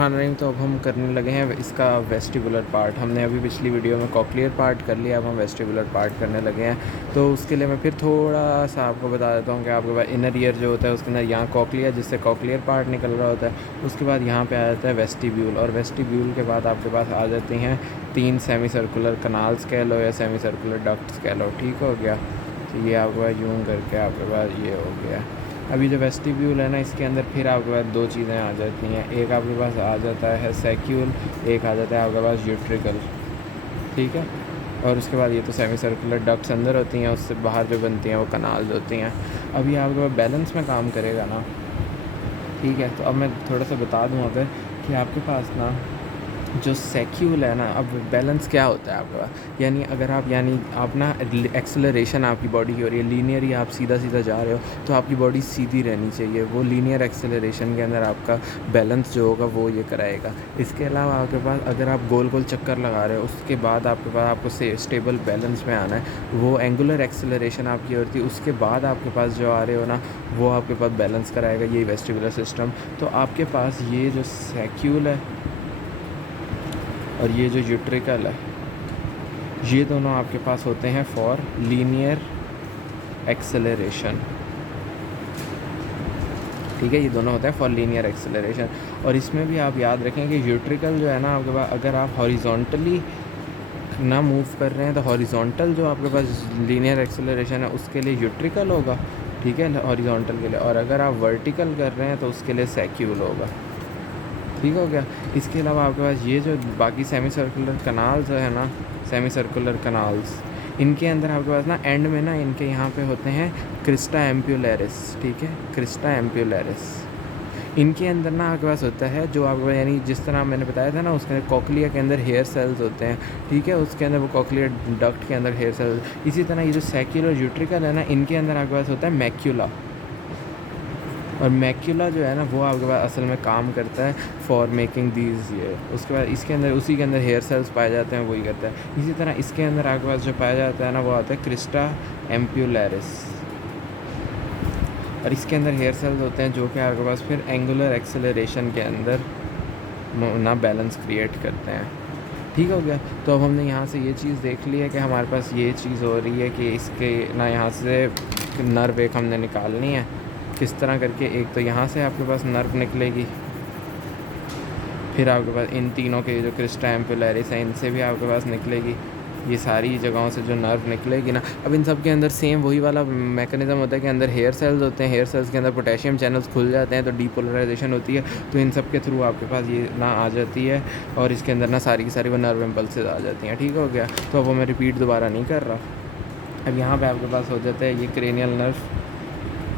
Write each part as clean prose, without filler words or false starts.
बिस्मिल्लाहिर्रहमानिर्रहीम। तो अब हम करने लगे हैं इसका वेस्टिबुलर पार्ट। हमने अभी पिछली वीडियो में कॉक्लियर पार्ट कर लिया, अब हम वेस्टिबुलर पार्ट करने लगे हैं। तो उसके लिए मैं फिर थोड़ा सा आपको बता देता हूँ कि आपके पास इनर ईयर जो होता है उसके अंदर यहाँ कॉक्लियर जिससे कॉक्लियर पार्ट निकल रहा होता है। उसके बाद यहाँ पे आ जाता है वेस्टिब्यूल, और वेस्टिब्यूल के बाद आपके पास आ जाती हैं 3 सेमी सर्कुलर कनाल्स कह लो या सेमी सर्कुलर डक्ट्स कह लो। ठीक हो गया। तो ये आपके पास यूँ करके आपके पास ये हो गया। अभी जो वेस्टिब्यूल है ना, इसके अंदर फिर आपके पास 2 चीज़ें आ जाती हैं। एक आपके पास आ जाता है सैक्यूल, एक आ जाता है आपके पास यूट्रिकल। ठीक है। और उसके बाद ये तो सेमी सर्कुलर डक्ट्स अंदर होती हैं, उससे बाहर जो बनती हैं वो कनाल्स होती हैं। अभी आपके पास बैलेंस में काम करेगा ना। ठीक है। तो अब मैं थोड़ा सा बता दूँ अगर कि आपके पास ना जो सैक्यूल है ना, अब बैलेंस क्या होता है आपका, यानी अगर आप ना एक्सेलरेशन आपकी बॉडी की हो रही है, लीनियर ही आप सीधा सीधा जा रहे हो, तो आपकी बॉडी सीधी रहनी चाहिए। वो लीनियर एक्सेलरेशन के अंदर आपका बैलेंस जो होगा वो ये कराएगा। इसके अलावा आपके पास अगर आप गोल गोल चक्कर लगा रहे हो, उसके बाद आपके पास आपको स्टेबल बैलेंस में आना है, वो एंगुलर एक्सेलरेशन आपकी होती है। उसके बाद आपके पास जो आ रहे हो ना, वो आपके पास बैलेंस कराएगा, यही वेस्टिबुलर सिस्टम। तो आपके पास ये जो सैक्यूल है और ये जो यूट्रिकल है, ये दोनों आपके पास होते हैं फॉर लीनियर एक्सेलरेशन। ठीक है। ये दोनों होते हैं फॉर लीनियर एक्सेलरेशन। और इसमें भी आप याद रखें कि यूट्रिकल जो है ना आपके पास, अगर आप हॉरिजॉन्टली ना मूव कर रहे हैं तो हॉरिजॉन्टल जो आपके पास लीनियर एक्सेलरेशन है उसके लिए यूट्रिकल होगा। ठीक है, हॉरिजॉन्टल के लिए। और अगर आप वर्टिकल कर रहे हैं तो उसके लिए सैक्यूल होगा। ठीक हो गया। इसके अलावा आपके पास ये जो बाकी सेमी सर्कुलर कनाल्स है ना, सेमी सर्कुलर कनाल्स, इनके अंदर आपके पास ना एंड में ना इनके यहाँ पे होते हैं क्रिस्टा एम्प्यूलरिस। ठीक है, क्रिस्टा एम्प्यूलरिस। इनके अंदर ना आपके पास होता है जो आपको, यानी जिस तरह मैंने बताया था ना, उसके अंदर कॉकलिया के अंदर हेयर सेल्स होते हैं। ठीक है, उसके अंदर वो कॉकलियर डक्ट के अंदर हेयर सेल्स। इसी तरह ये जो सैक्यूलर यूट्रिकल है ना, इनके अंदर आपके पास होता है मैक्यूला। और मैक्यूला जो है ना, वो आपके पास असल में काम करता है फॉर मेकिंग दीज ये। उसके बाद इसके अंदर उसी के अंदर हेयर सेल्स पाए जाते हैं, वही करता है। इसी तरह इसके अंदर आपके पास जो पाया जाता है ना, वो आता है क्रिस्टा एम्प्यूलरिस। और इसके अंदर हेयर सेल्स होते हैं जो कि आपके पास फिर एंगुलर एक्सेलरेशन के अंदर ना बैलेंस क्रिएट करते हैं। ठीक हो गया। तो अब हमने यहाँ से ये चीज़ देख ली है कि हमारे पास ये चीज़ हो रही है कि इसके ना यहाँ से नर्व एक हमने निकालनी है। किस तरह करके, एक तो यहाँ से आपके पास नर्व निकलेगी, फिर आपके पास इन तीनों के जो क्रिस्टा एम्पुलरिस है इनसे भी आपके पास निकलेगी। ये सारी जगहों से जो नर्व निकलेगी ना, अब इन सब के अंदर सेम वही वाला मैकेनिज़्म होता है कि अंदर हेयर सेल्स होते हैं। हेयर सेल्स के अंदर पोटेशियम चैनल्स खुल जाते हैं तो डीपोलराइजेशन होती है, तो इन सब के थ्रू आपके पास ये ना आ जाती है, और इसके अंदर ना सारी की सारी वो नर्व इम्पल्सेस आ जाती हैं। ठीक हो गया। तो अब वो मैं रिपीट दोबारा नहीं कर रहा। अब यहाँ पर आपके पास हो जाता है ये क्रेनियल नर्व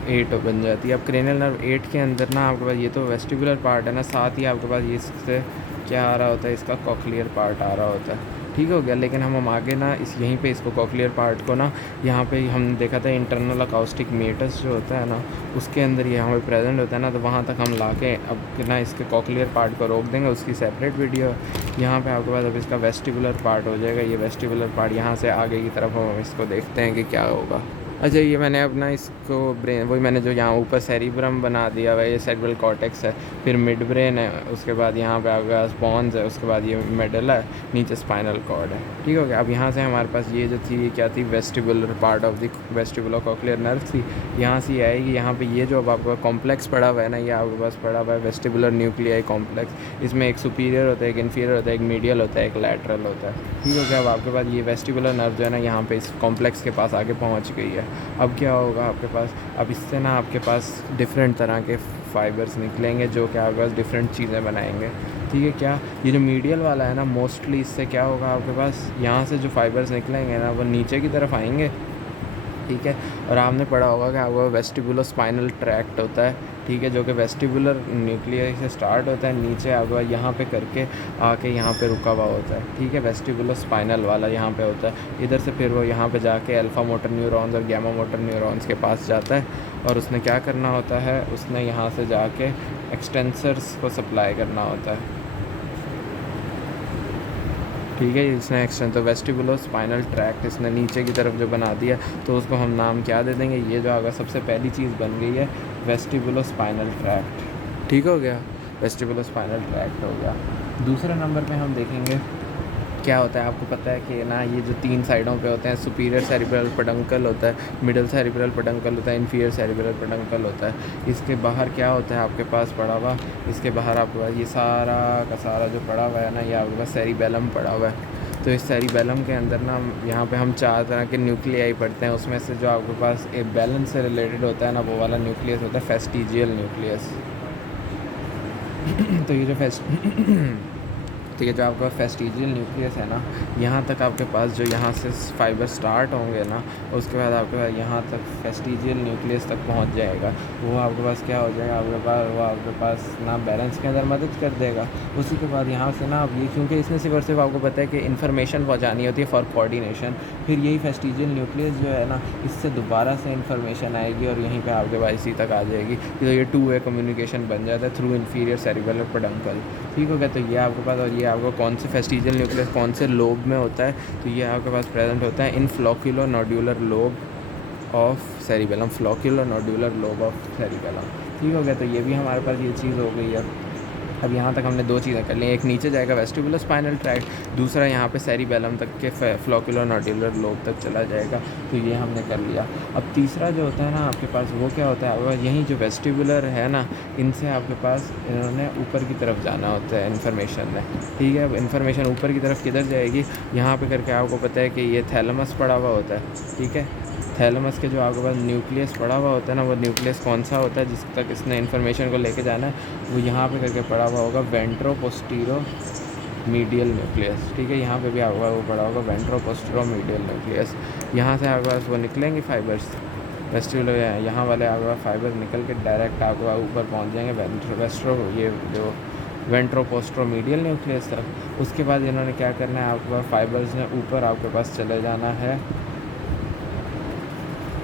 8 बन जाती है। अब क्रेनियल नर्व 8 के अंदर ना आपके पास ये तो वेस्टिबुलर पार्ट है ना, साथ ही आपके पास ये इससे क्या आ रहा होता है, इसका कॉक्लियर पार्ट आ रहा होता है। ठीक हो गया। लेकिन हम आगे ना यहीं पे इसको कॉक्लियर पार्ट को ना, यहाँ पे हमने देखा था इंटरनल अकाउस्टिक मेटस जो होता है ना, उसके अंदर ये यहाँ पे प्रेजेंट होता है ना, तो वहाँ तक हम ला के अब ना इसके कॉक्लियर पार्ट को रोक देंगे। उसकी सेपरेट वीडियो यहाँ पे आपके पास अब इसका वेस्टिबुलर पार्ट हो जाएगा। ये वेस्टिबुलर पार्ट यहाँ से आगे की तरफ हम इसको देखते हैं कि क्या होगा। अच्छा, ये मैंने अपना इसको ब्रेन, वही मैंने जो यहाँ ऊपर सेरिब्रम बना दिया हुआ है, ये सेरेब्रल कॉर्टेक्स है, फिर मिड ब्रेन है, उसके बाद यहाँ पे आपके पास पॉन्स है, उसके बाद ये मेडुला है, नीचे स्पाइनल कॉर्ड है। ठीक हो गया। अब यहाँ से हमारे पास ये जो थी, ये क्या थी, vestibular part of the vestibular cochlear nerve थी। यहाँ से ये आएगी। यहाँ पे ये जो अब आपका कॉम्प्लेक्स पड़ा हुआ है ना, ये आपके पास पड़ा हुआ है वेस्टिबुलर न्यूक्लियाई कॉम्प्लेक्स। इसमें एक सुपीरियर होता है, एक इन्फीरियर होता है, एक मीडियल होता है, एक लैटरल होता है। ठीक हो गया। अब आपके पास ये वेस्टिबुलर नर्व जो है ना, यहाँ पे इस कॉम्प्लेक्स के पास आगे पहुँच गई है। अब क्या होगा आपके पास, अब इससे ना आपके पास डिफरेंट तरह के फाइबर्स निकलेंगे जो कि आपके पास डिफरेंट चीज़ें बनाएंगे। ठीक है। क्या ये जो मीडियल वाला है ना, मोस्टली इससे क्या होगा आपके पास, यहाँ से जो फाइबर्स निकलेंगे ना वो नीचे की तरफ आएंगे। ठीक है। और आपने पढ़ा होगा कि आपका वेस्टिबुलो स्पाइनल ट्रैक्ट होता है। ठीक है, जो कि वेस्टिबुलर न्यूक्लियस से स्टार्ट होता है, नीचे आपका यहाँ पे करके आके यहाँ पे रुका हुआ होता है। ठीक है, वेस्टिबुलो स्पाइनल वाला यहाँ पे होता है। इधर से फिर वो यहाँ पे जाके अल्फ़ा मोटर न्यूरॉन्स और गैमा मोटर न्यूरॉन्स के पास जाता है, और उसने क्या करना होता है, उसने यहाँ से जाके एक्सटेंसर्स को सप्लाई करना होता है। ठीक है, इसने एक्सटेंस, तो वेस्टिबुलो स्पाइनल ट्रैक्ट इसने नीचे की तरफ जो बना दिया, तो उसको हम नाम क्या दे देंगे, ये जो आगे सबसे पहली चीज़ बन गई है वेस्टिबुलो स्पाइनल ट्रैक्ट। ठीक हो गया। वेस्टिबुलो स्पाइनल ट्रैक्ट हो गया। दूसरे नंबर पे हम देखेंगे क्या होता है। आपको पता है कि ना ये जो 3 साइडों पे होते हैं, सुपीरियर सेरिब्रल पेडंकल होता है, मिडिल सेरिब्रल पेडंकल होता है, इन्फीरियर सेरिब्रल पेडंकल होता है। इसके बाहर क्या होता है आपके पास पड़ा हुआ, इसके बाहर आपके पास ये सारा का सारा जो पड़ा हुआ है ना, ये आपके पास सेरिबेलम पड़ा हुआ है। तो इस सेरिबेलम के अंदर ना यहाँ पे हम 4 तरह के न्यूक्लियाई पढ़ते हैं। उसमें से जो आपके पास एक बैलेंस से रिलेटेड होता है ना, वो वाला न्यूक्लियस होता है फेस्टिजियल न्यूक्लियस। तो ये जो तो ये जो आपका फेस्टिजियल न्यूक्लियस है ना, यहाँ तक आपके पास जो यहाँ से फाइबर स्टार्ट होंगे ना, उसके बाद आपके पास यहाँ तक फेस्टिजियल न्यूक्लियस तक पहुँच जाएगा। वो आपके पास क्या हो जाएगा, आपके पास ना बैलेंस के अंदर मदद कर देगा। उसी के बाद यहाँ से ना अब ये, क्योंकि इसमें सिर्फ और सिर्फ आपको पता है कि इन्फॉर्मेशन पहुँचानी होती है फॉर कोऑर्डिनेशन, फिर यही फेस्टिजियल न्यूक्लियस जो है ना, इससे दोबारा से इन्फॉर्मेशन आएगी और यहीं पर आपके पास इसी तक आ जाएगी। तो ये 2 वे कम्युनिकेशन बन जाता है थ्रू इन्फीरियर सेरिबेलर पेडंकल। ठीक हो गया। तो ये आपके पास, और ये आपको कौन से फेस्टिजियल न्यूक्लियस कौन से लोब में होता है, तो ये आपके पास प्रेजेंट होता है in flocculonodular lobe of cerebellum, flocculonodular lobe of cerebellum. ठीक हो गया। तो ये भी हमारे पास ये चीज़ हो गई है। अब यहाँ तक हमने 2 चीज़ें कर ली, एक नीचे जाएगा वेस्टिबुलो स्पाइनल ट्रैक्ट, दूसरा यहाँ पे सेरिबेलम तक के फ्लोक्यूलो नोड्यूलर लोब तक चला जाएगा। तो ये हमने कर लिया। अब तीसरा जो होता है ना आपके पास, वो क्या होता है, अब यहीं जो वेस्टिबुलर है ना, इनसे आपके पास इन्होंने ऊपर की तरफ जाना होता है इन्फॉर्मेशन में। ठीक है। अब इन्फॉर्मेशन ऊपर की तरफ किधर जाएगी, यहाँ पे करके आपको पता है कि ये थैलेमस पड़ा हुआ होता है। ठीक है। थैलेमस के जो आपके पास न्यूक्लियस पड़ा हुआ होता है ना, वो न्यूक्लियस कौन सा होता है जिस तक इसने इन्फॉर्मेशन को लेके जाना है, वो यहाँ पे करके पड़ा हुआ होगा वेंट्रो पोस्टीरो मीडियल न्यूक्लियस। ठीक है। यहाँ पे भी आपका वो पड़ा होगा वेंट्रो पोस्टीरो मीडियल न्यूक्लियस। यहाँ से आपके पास वो निकलेंगे फाइबर्स, वेस्टिबुलर यहाँ वाले आपके पास फाइबर निकल के डायरेक्ट आपके पास ऊपर पहुँच जाएंगे ये जो वेंट्रोपोस्ट्रोमीडियल न्यूक्लियस तक। उसके बाद इन्होंने क्या करना है, आपके पास फाइबर्स ने ऊपर आपके पास चले जाना है।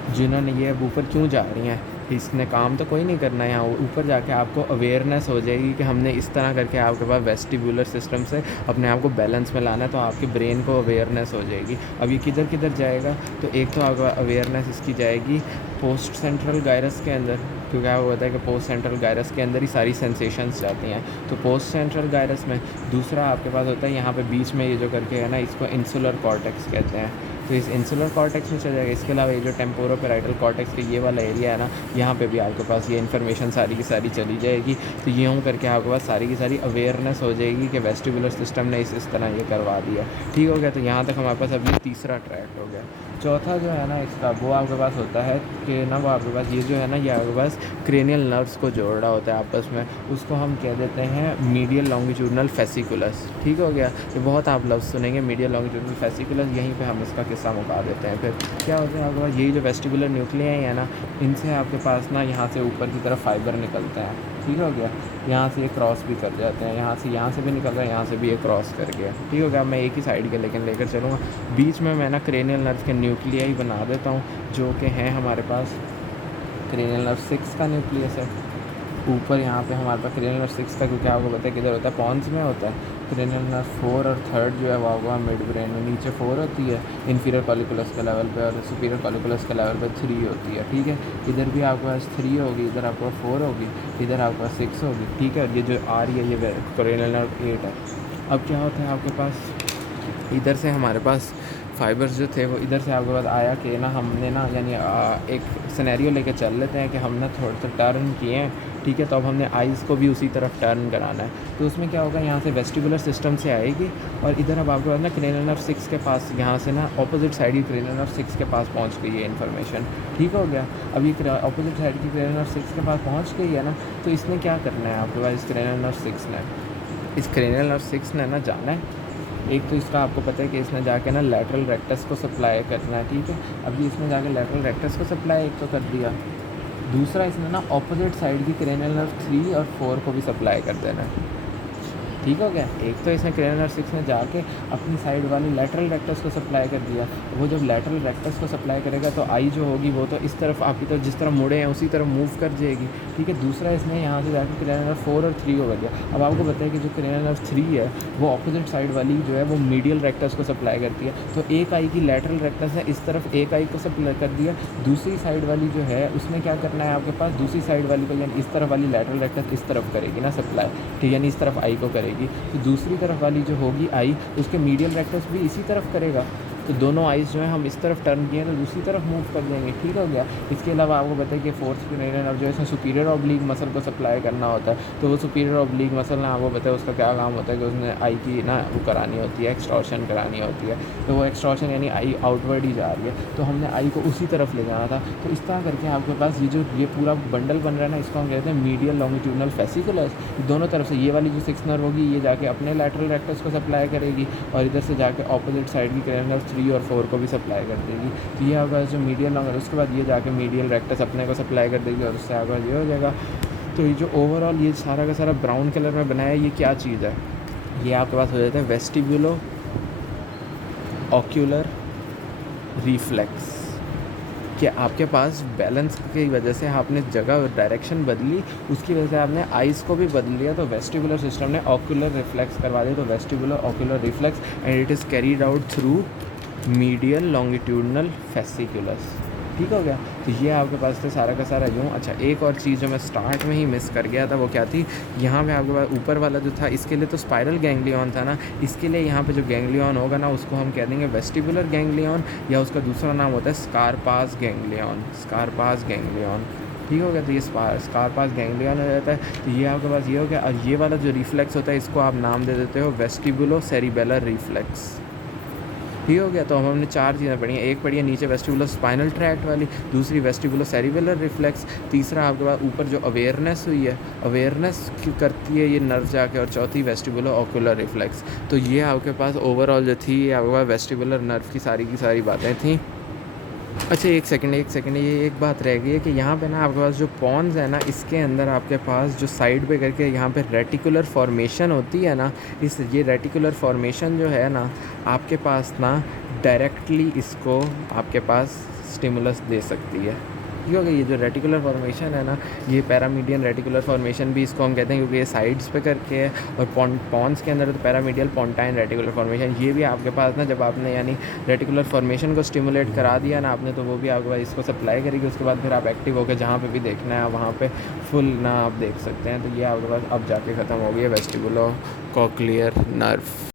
जिन्होंने ये अब ऊपर क्यों जा रही हैं, इसने काम तो कोई नहीं करना है। यहाँ ऊपर जाके आपको अवेयरनेस हो जाएगी कि हमने इस तरह करके आपके पास वेस्टिबुलर सिस्टम से अपने आप को बैलेंस में लाना है, तो आपके ब्रेन को अवेयरनेस हो जाएगी। अब ये किधर किधर जाएगा, तो एक तो आपका अवेयरनेस इसकी जाएगी पोस्ट सेंट्रल गायरस के अंदर, क्योंकि आपको पता है कि पोस्ट सेंट्रल गायरस के अंदर ही सारी सेंसेशंस जाती हैं। तो पोस्ट सेंट्रल गायरस में दूसरा आपके पास होता है यहाँ पे बीच में ये जो करके है ना, इसको इंसुलर कॉर्टेक्स कहते हैं। तो इस इंसुलर कॉर्टेक्स में चल जाएगा। इसके अलावा ये जो टेम्पोरोपैराइटल कॉर्टेक्स के ये वाला एरिया है ना, यहाँ पे भी आपके पास ये इन्फॉर्मेशन सारी की सारी चली जाएगी। तो यूँ करके आपके पास सारी की सारी अवेयरनेस हो जाएगी कि वेस्टिबुलर सिस्टम ने इस तरह ये करवा दिया। ठीक हो गया। तो यहाँ तक हमारे पास अभी तीसरा ट्रैक्ट हो गया। चौथा जो है ना इसका, वो आपके पास होता है कि ना, वो आपके पास ये जो है ना, ये आपके पास क्रेनियल नर्व्स को जोड़ रहा होता है आपस में। उसको हम कह देते हैं मीडियल लॉन्गिट्यूडनल फेसिकुलस। ठीक हो गया। ये बहुत आप लफ्ज़ सुनेंगे, मीडियल लॉन्गिट्यूडनल फेसिकुलस। यहीं पे हम इसका किस्सा मुका देते हैं। फिर क्या होता है आपके पास, यही जो वेस्टिबुलर न्यूक्लियाई है ना, इनसे आपके पास ना यहाँ से ऊपर की तरफ फाइबर निकलते हैं। ठीक हो गया। यहाँ से ये क्रॉस भी कर जाते हैं, यहाँ से भी निकल रहा है, यहाँ से भी ये क्रॉस कर गया। ठीक हो गया। मैं एक ही साइड के लेकर चलूँगा। बीच में मैं ना क्रेनियल नर्व के न्यूक्लियाई बना देता हूँ, जो कि हैं हमारे पास क्रेनियल नर्व 6 का न्यूक्लियस है। ऊपर यहाँ पे हमारे पास क्रेनियल नर्व 6 का, क्योंकि आपको पता है किधर होता है, पॉन्स में होता है। क्रेनियल नर्व 4 और 3 जो है वो होगा मिड ब्रेन में। नीचे 4 होती है इन्फीरियर कॉलिकुलस के लेवल पे, और सुपीरियर कॉलिकुलस के लेवल पे 3 होती है। ठीक है। इधर भी आपके पास 3 होगी, इधर आपके पास 4 होगी, इधर आपके पास 6 होगी। ठीक है। ये जो आ रही है ये क्रेनियल नर्व 8 है। अब क्या होता है आपके पास, इधर से हमारे पास फाइबर्स जो थे वो इधर से आपके पास आया कि ना, हमने ना यानी एक सिनेरियो लेके चल लेते हैं कि हमने थोड़ा सा टर्न किए हैं। ठीक है। तो अब हमने आइज़ को भी उसी तरफ टर्न कराना है। तो उसमें क्या होगा, यहाँ से वेस्टिबुलर सिस्टम से आएगी, और इधर अब आपके पास ना क्रेनियल नर्व 6 के पास, यहाँ से ना ऑपोजिट साइड की क्रेनियल नर्व 6 के पास पहुँच गई है इन्फॉर्मेशन। ठीक हो गया। अब ये ऑपोजिट साइड की क्रेनियल नर्व 6 के पास पहुँच गई है ना, तो इसने क्या करना है आपके पास, इस क्रेनियल नर्व 6 ने ना जाना है। एक तो इसका आपको पता है कि इसने जाके ना लैटरल रेक्टस को सप्लाई करना है। ठीक है। अभी इसने जाके लैटरल रेक्टस को सप्लाई एक तो कर दिया, दूसरा इसने ना ऑपोजिट साइड की क्रेनियल नर्व 3 और 4 को भी सप्लाई कर देना है। ठीक हो गया। एक तो इसने क्रेनियल नर्व 6 ने जाके अपनी साइड वाली लैटरल रेक्टस को सप्लाई कर दिया। वो जब लैटरल रेक्टस को सप्लाई करेगा तो आई जो होगी वो तो इस तरफ आपकी तरफ जिस तरफ मुड़े हैं उसी तरफ मूव कर जाएगी। ठीक है, दूसरा इसने यहाँ से जाकर क्रेनियल नर्व 4 और 3 को कर दिया। अब आपको बताया कि जो क्रेनियल नर्व 3 है वो ऑपोजिट साइड वाली जो है वो मीडियल रेक्टस को सप्लाई करती है। तो एक आई की लैटरल रेक्टस ने इस तरफ एक आई को सप्लाई कर दिया, दूसरी साइड वाली जो है उसने क्या करना है आपके पास, दूसरी साइड वाली को यानी इस तरफ वाली लैटरल रेक्टस इस तरफ करेगी ना सप्लाई, ठीक, यानी इस तरफ आई को करेगी। तो दूसरी तरफ वाली जो होगी आई उसके मीडियल रेक्टस भी इसी तरफ करेगा। तो दोनों आइज़ जो है हम इस तरफ टर्न किए तो दूसरी तरफ मूव कर देंगे। ठीक हो गया। इसके अलावा आपको बताइए कि फोर्थ क्रेनियल नर्व जो है इसमें सुपीरियर ऑब्लिक मसल को सप्लाई करना होता है। तो वो सुपीरियर ऑब्लिक मसल ना आपको बताया उसका क्या काम होता है कि उसने आई की ना वो करानी होती है, एक्सटॉर्शन करानी होती है। तो वो एक्सटॉर्शन यानी आई आउटवर्ड ही जा रही है, तो हमने आई को उसी तरफ ले जाना था। तो इस तरह करके आपके पास ये पूरा बंडल बन रहा है ना, इसको हम कहते हैं मीडियल लॉन्गिट्यूडनल फेसिकुलस। दोनों तरफ से ये वाली जो 6 नर्व होगी ये जाके अपने लैटरल रेक्टस को सप्लाई करेगी और इधर से जाके ऑपोजिट साइड की क्रेनियल नर्व 3 और 4 को भी सप्लाई कर देगी। तो ये होगा जो मीडियल लॉन्ग, उसके बाद ये जाके मीडियल रेक्टस अपने को सप्लाई कर देगी और उससे आगे ये हो जाएगा। तो ये जो ओवरऑल ये सारा का सारा ब्राउन कलर में बनाया है ये क्या चीज़ है, ये आपके पास हो जाता है वेस्टिब्यूलो ऑक्यूलर रिफ्लेक्स। कि आपके पास बैलेंस की वजह से आपने जगह डायरेक्शन बदली, उसकी वजह से आपने आइज़ को भी बदल लिया, तो वेस्टिबुलर सिस्टम ने ऑक्यूलर रिफ्लेक्स करवा दिया। तो vestibular ocular reflex and it is carried out through medial longitudinal fasciculus. ठीक हो गया। तो ये आपके पास थे सारा का सारा यूँ। अच्छा, एक और चीज़ जो मैं स्टार्ट में ही मिस कर गया था वो क्या थी, यहाँ पे आपके पास ऊपर वाला जो था इसके लिए तो स्पाइरल गैंग्लियन था ना, इसके लिए यहाँ पे जो गैंग्लियन होगा ना उसको हम कह देंगे वेस्टिबुलर गैंग्लियन, या उसका दूसरा नाम होता है स्कारपास गैंग्लियन। स्कारपास गैंग्लियन। ठीक हो गया। तो ये स्कारपास गैंग्लियन हो जाता है। तो ये आपके पास ये हो गया। और ये वाला जो रिफ्लेक्स होता है इसको आप नाम दे देते हो वेस्टिबुलो सेरिबेलर रिफ्लेक्स। ठीक हो गया। तो हमने 4 चीज़ें पढ़ी हैं। एक पढ़ी है नीचे वेस्टिबुलो स्पाइनल ट्रैक्ट वाली, दूसरी वेस्टिबुलो सेरिबेलर रिफ्लेक्स, तीसरा आपके पास ऊपर जो अवेयरनेस हुई है, अवेयरनेस करती है ये नर्व जाके, और चौथी वेस्टिबुलो ऑक्यूलर रिफ्लेक्स। तो ये आपके पास ओवरऑल जो थी ये आपके पास वेस्टिबुलर नर्व की सारी बातें थी। अच्छा, एक सेकंड, ये एक बात रह गई है कि यहाँ पे ना आपके पास जो पॉन्स है ना इसके अंदर आपके पास जो साइड पे करके यहाँ पे रेटिकुलर फॉर्मेशन होती है ना, ये रेटिकुलर फॉर्मेशन जो है ना आपके पास ना डायरेक्टली इसको आपके पास स्टिमुलस दे सकती है। क्योंकि ये जो रेटिकुलर फॉर्मेशन है ना, ये पैरामीडियन रेटिकुलर फॉर्मेशन भी इसको हम कहते हैं क्योंकि ये साइड्स पे करके है, और पॉन्स के अंदर तो पैरामीडियल पोंटाइन रेटिकुलर फॉर्मेशन ये भी आपके पास ना, जब आपने यानी रेटिकुलर फॉर्मेशन को स्टिमुलेट करा दिया ना आपने, तो वो भी आपके पास इसको सप्लाई करेगी। उसके बाद फिर आप एक्टिव होकर जहाँ पे भी देखना है वहाँ पे फुल ना आप देख सकते हैं। तो ये आपके पास अब जाके ख़त्म हो गई है वेस्टिबुलो कॉक्लियर नर्व।